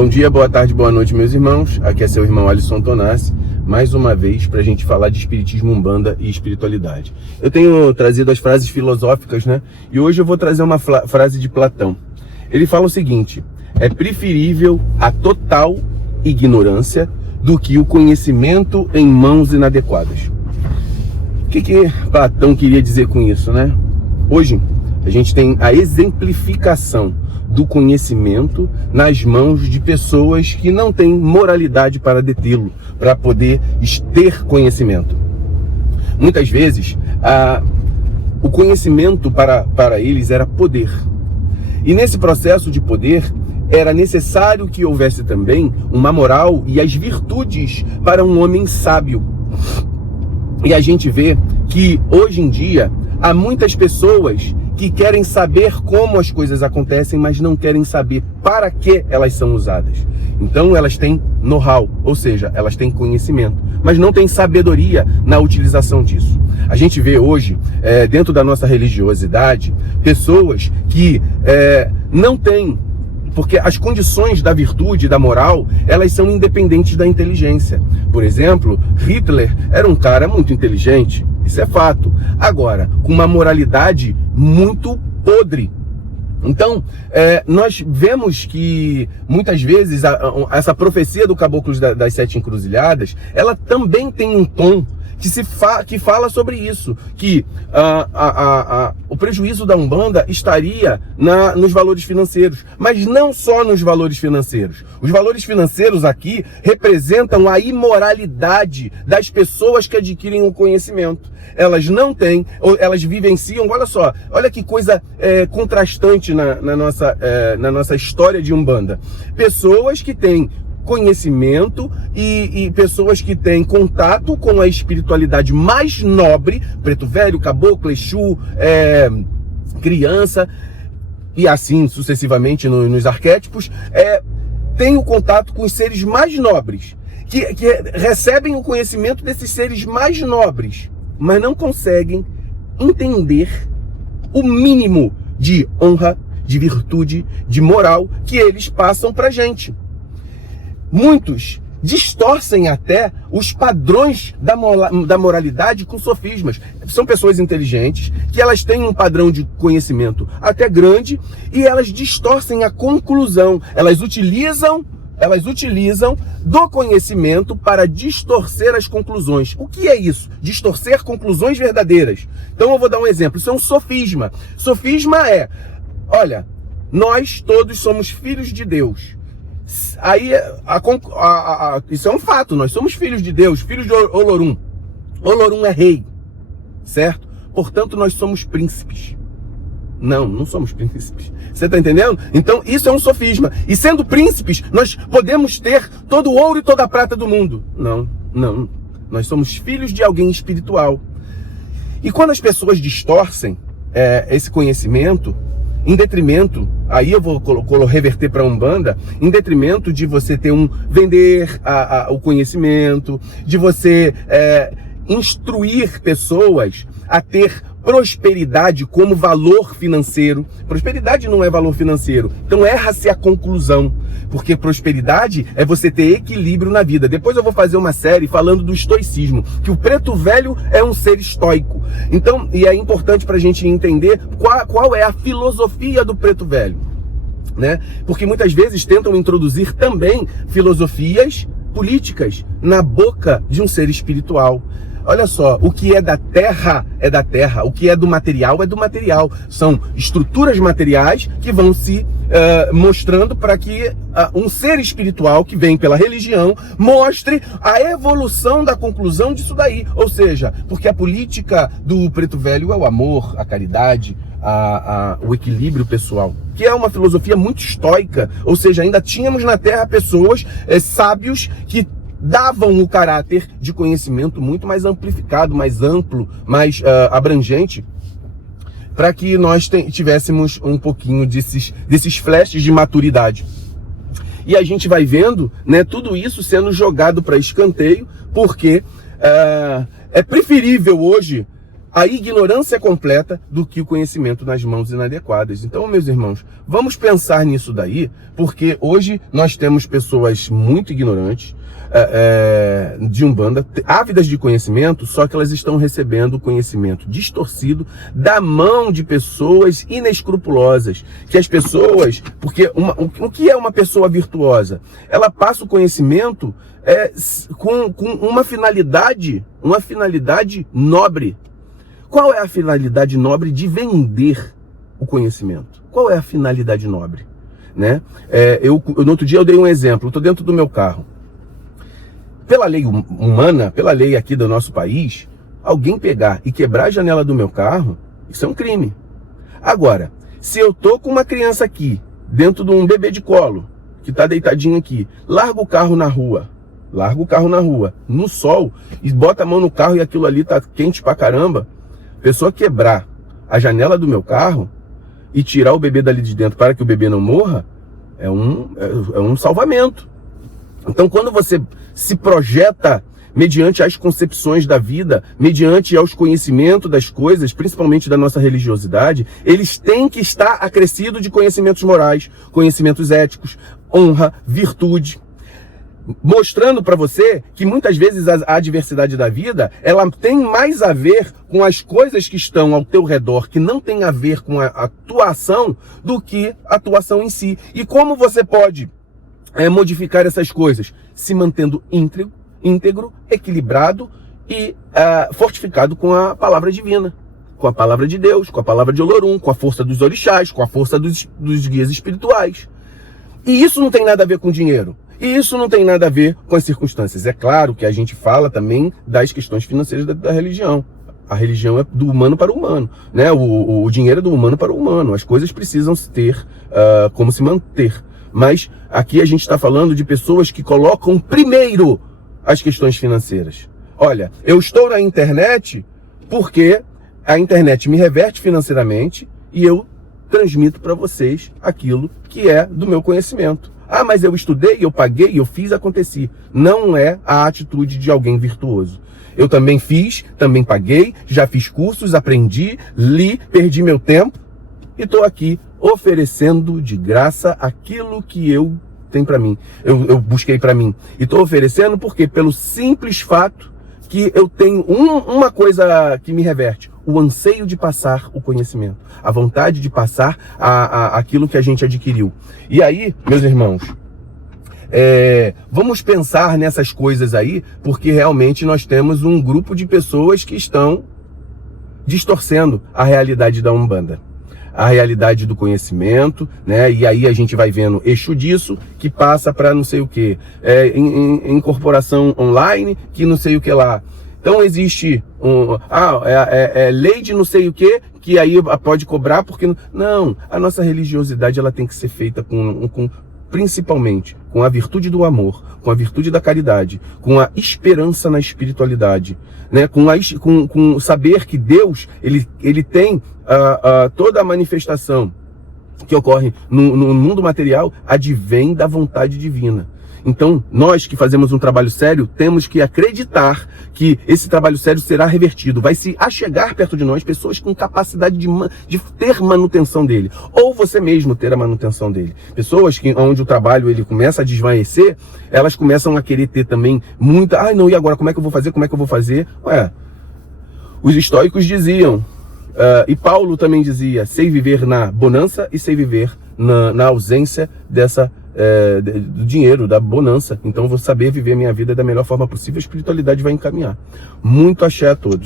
Bom dia, boa tarde, boa noite, meus irmãos. Aqui é seu irmão Alisson Tonassi, mais uma vez para a gente falar de espiritismo, umbanda e espiritualidade. Eu tenho trazido as frases filosóficas, né? E hoje eu vou trazer uma frase de Platão. Ele fala o seguinte: é preferível a total ignorância do que o conhecimento em mãos inadequadas. O que Platão queria dizer com isso, né? Hoje a gente tem a exemplificação do conhecimento nas mãos de pessoas que não têm moralidade para detê-lo, para poder ter conhecimento. Muitas vezes, o conhecimento para eles era poder. E nesse processo de poder, era necessário que houvesse também uma moral e as virtudes para um homem sábio. E a gente vê que hoje em dia há muitas pessoas que querem saber como as coisas acontecem, mas não querem saber para que elas são usadas. Então elas têm know-how, ou seja, elas têm conhecimento, mas não têm sabedoria na utilização disso. A gente vê hoje, dentro da nossa religiosidade, pessoas que não têm, porque as condições da virtude, da moral, elas são independentes da inteligência. Por exemplo, Hitler era um cara muito inteligente, isso é fato. Agora, com uma moralidade muito podre. Então, nós vemos que, muitas vezes, essa profecia do Caboclo das Sete Encruzilhadas, ela também tem um tom que fala sobre isso, que o prejuízo da Umbanda estaria nos valores financeiros, mas não só nos valores financeiros. Os valores financeiros aqui representam a imoralidade das pessoas que adquirem o conhecimento. Elas não têm, ou elas vivenciam, olha só, olha que coisa contrastante na nossa história de Umbanda. Pessoas que têm conhecimento e pessoas que têm contato com a espiritualidade mais nobre, preto velho, caboclo, exu, criança, e assim sucessivamente nos arquétipos, têm o contato com os seres mais nobres, que recebem o conhecimento desses seres mais nobres, mas não conseguem entender o mínimo de honra, de virtude, de moral que eles passam pra gente. Muitos distorcem até os padrões da moralidade com sofismas. São pessoas inteligentes, que elas têm um padrão de conhecimento até grande, e elas distorcem a conclusão. Elas utilizam do conhecimento para distorcer as conclusões. O que é isso? Distorcer conclusões verdadeiras. Então eu vou dar um exemplo. Isso é um sofisma. Sofisma olha, nós todos somos filhos de Deus. Aí, isso é um fato, nós somos filhos de Deus, filhos de Olorum. Olorum é rei, certo? Portanto, nós somos príncipes. Não somos príncipes. Você está entendendo? Então, isso é um sofisma. E sendo príncipes, nós podemos ter todo o ouro e toda a prata do mundo. Não. Nós somos filhos de alguém espiritual. E quando as pessoas distorcem esse conhecimento, em detrimento, aí eu vou reverter para a Umbanda, em detrimento de você vender o conhecimento, de você instruir pessoas a ter prosperidade como valor financeiro. Prosperidade não é valor financeiro, então erra-se a conclusão, porque prosperidade é você ter equilíbrio na vida. Depois eu vou fazer uma série falando do estoicismo, que o preto velho é um ser estoico. Então, e é importante para a gente entender qual é a filosofia do preto velho, né? Porque muitas vezes tentam introduzir também filosofias políticas na boca de um ser espiritual. Olha só, o que é da terra, o que é do material é do material. São estruturas materiais que vão se mostrando para que um ser espiritual que vem pela religião mostre a evolução da conclusão disso daí. Ou seja, porque a política do preto velho é o amor, a caridade, o equilíbrio pessoal, que é uma filosofia muito estoica. Ou seja, ainda tínhamos na terra pessoas sábios que davam o caráter de conhecimento muito mais amplificado, mais amplo, mais abrangente, para que nós tivéssemos um pouquinho desses flashes de maturidade. E a gente vai vendo, né, tudo isso sendo jogado para escanteio, porque é preferível hoje a ignorância completa do que o conhecimento nas mãos inadequadas. Então, meus irmãos, vamos pensar nisso daí, porque hoje nós temos pessoas muito ignorantes de Umbanda, ávidas de conhecimento, só que elas estão recebendo conhecimento distorcido da mão de pessoas inescrupulosas. Que as pessoas, porque o que é uma pessoa virtuosa? Ela passa o conhecimento com uma finalidade nobre. Qual é a finalidade nobre de vender o conhecimento? Qual é a finalidade nobre? Né? No outro dia eu dei um exemplo, eu estou dentro do meu carro. Pela lei humana, pela lei aqui do nosso país, alguém pegar e quebrar a janela do meu carro, isso é um crime. Agora, se eu estou com uma criança aqui, dentro de um bebê de colo, que está deitadinho aqui, largo o carro na rua, no sol, e bota a mão no carro e aquilo ali está quente pra caramba, pessoa quebrar a janela do meu carro e tirar o bebê dali de dentro para que o bebê não morra, é um salvamento. Então, quando você se projeta mediante as concepções da vida, mediante aos conhecimentos das coisas, principalmente da nossa religiosidade, eles têm que estar acrescidos de conhecimentos morais, conhecimentos éticos, honra, virtude, mostrando para você que muitas vezes a adversidade da vida, ela tem mais a ver com as coisas que estão ao teu redor, que não tem a ver com a tua ação, do que a tua ação em si. E como você pode modificar essas coisas? Se mantendo íntegro, equilibrado e fortificado com a palavra divina, com a palavra de Deus, com a palavra de Olorum, com a força dos orixás, com a força dos guias espirituais. E isso não tem nada a ver com dinheiro. E isso não tem nada a ver com as circunstâncias. É claro que a gente fala também das questões financeiras da religião. A religião é do humano para o humano, né? O dinheiro é do humano para o humano. As coisas precisam ter como se manter. Mas aqui a gente está falando de pessoas que colocam primeiro as questões financeiras. Olha, eu estou na internet porque a internet me reverte financeiramente e eu transmito para vocês aquilo que é do meu conhecimento. Ah, mas eu estudei, eu paguei, eu fiz, aconteci. Não é a atitude de alguém virtuoso. Eu também fiz, também paguei, já fiz cursos, aprendi, li, perdi meu tempo e estou aqui oferecendo de graça aquilo que eu tenho para mim. Eu busquei para mim. E estou oferecendo porque pelo simples fato que eu tenho uma coisa que me reverte: o anseio de passar o conhecimento, a vontade de passar aquilo que a gente adquiriu. E aí, meus irmãos, vamos pensar nessas coisas aí, porque realmente nós temos um grupo de pessoas que estão distorcendo a realidade da Umbanda, a realidade do conhecimento, né? E aí a gente vai vendo eixo disso, que passa para não sei o que, incorporação online, que não sei o que lá. Então existe lei de não sei o que aí pode cobrar, porque não, a nossa religiosidade ela tem que ser feita principalmente com a virtude do amor, com a virtude da caridade, com a esperança na espiritualidade, né? Com saber que Deus ele tem toda a manifestação que ocorre no mundo material advém da vontade divina. Então, nós que fazemos um trabalho sério, temos que acreditar que esse trabalho sério será revertido. Vai se achegar perto de nós pessoas com capacidade de ter manutenção dele. Ou você mesmo ter a manutenção dele. Pessoas onde o trabalho ele começa a desvanecer, elas começam a querer ter também muita... não, e agora como é que eu vou fazer? Como é que eu vou fazer? Os estoicos diziam, e Paulo também dizia, sei viver na bonança e sei viver na ausência do dinheiro, da bonança. Então eu vou saber viver minha vida da melhor forma possível, a espiritualidade vai encaminhar. Muito axé a todos.